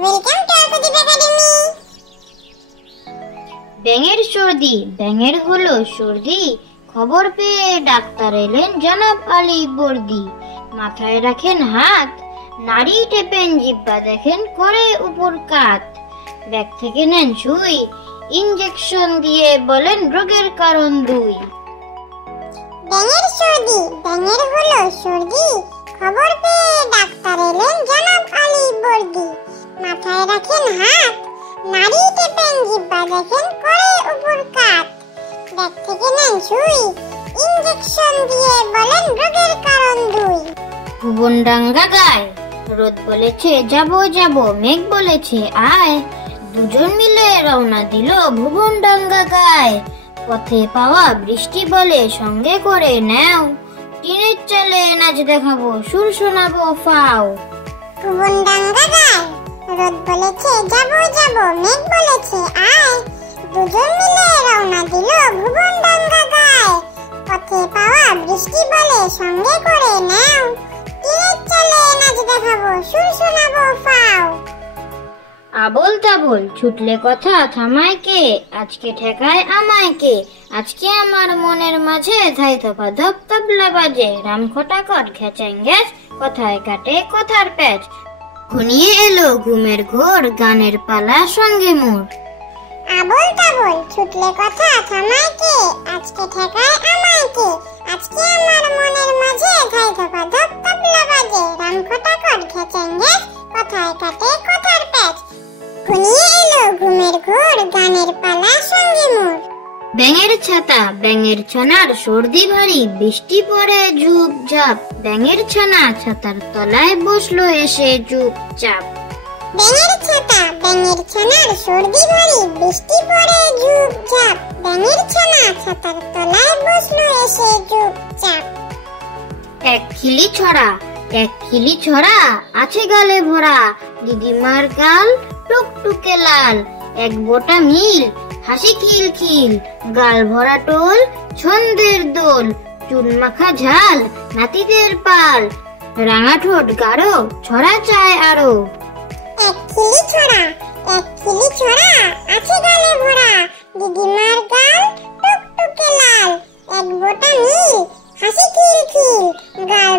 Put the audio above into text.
Welcome to আকুদীপ academy. ব্যাঙের সর্দি, ব্যাঙের হলো সর্দি, খবর পেয়ে ডাক্তার এলেন জনাব আলী বর্দি। মাথায় রাখেন হাত, নাড়ি টেপেন জিহ্বা, দেখেন করে উপর কাত। ব্যাগ থেকে নেন সুই, ইনজেকশন দিয়ে বলেন রোগের কারণ 2। ব্যাঙের সর্দি, ব্যাঙের হলো সর্দি, খবর পেয়ে ডাক্তার এলেন জনাব আলী বর্দি। মাথায় রাখেন হাত, নাড়ি টেপেন জিহ্বা, দেখেন করে উপর কাত। ব্যাগ থেকে নেন সুই, ইনজেকশন দিয়ে বলেন রোগের কারণ 2। ভুবনডাঙ্গা গায়, রোদ বলেছে যাব যাব, মেঘ বলেছে আয়। দুজন মিলে রওনা দিল ভুবনডাঙ্গা গায়। পথে পাওয়া বৃষ্টি বলে সঙ্গে করে নাও, টিনের চালে নাচ দেখাবো, সুর শোনাবো ফাও। ভুবনডাঙ্গা গায়, রোদ বলেছে যাব যাব, মেঘ বলেছে আয়। দুজন মিলে রওনা দিল ভুবনডাঙ্গা গায়। পথে পাওয়া বৃষ্টি বলে সঙ্গে করে নাও, টিনের চালে নাচ দেখাবো, সুর শোনাবো ফাও। আবল তাবল ছুটলে কথা থামায় কে, আজকে ঠেকায় আমায় কে। আজকে আমার মনের মাঝে ধাই থপা ধপ তবলা বাজে, রাম খটাকট খেচেন গ্যাস, কথায় কাটে কথার প্যাচ। ঘনিয়ে এলো ঘুমের ঘোর, গানের পালা সঙ্গে মোর। আবল তাবল ছুটলে কথা থামায় কে, আজকে ঠেকায় আমায় কে। আজকে আমার মনের মাঝে ধাই থপা ধপ তবলা বাজে, রাম খটাকট খেচেন গ্যাস, কথায় কাটে কথার প্যাচ। ঘনিয়ে এলো ঘুমের ঘোর, গানের পালা সঙ্গে মোর। ব্যাঙের ছাতা, ব্যাঙের ছানার সর্দি ভারী, বৃষ্টি পড়ে ঝুপ ঝাপ। ব্যাঙের ছানা ছাতার তলায় বসলো এসে চুপচাপ। ব্যাঙের ছাতা, ব্যাঙের ছানার সর্দি ভারী, বৃষ্টি পড়ে ঝুপ ঝাপ। ব্যাঙের ছানা ছাতার তলায় বসলো এসে চুপচাপ। এক খিলি ছড়া, এক খিলি ছড়া, আছে গালে ভরা। দিদিমার গাল টুকটুকে লাল, এক বোটা মিল, হাসি খিল খিল। গাল ভরা টোল, ছন্দের দোল, চুন মাখা ঝাল, নাতিদের পাল। রাঙা ঠোঁট গাঢ়, ছড়া চায় আরো। এক খিলি ছড়া, এক খিলি ছড়া, আছে গালে ভরা। দিদিমার গাল টুকটুকে লাল, এক বোটা নীল, হাসি খিল খিল। গাল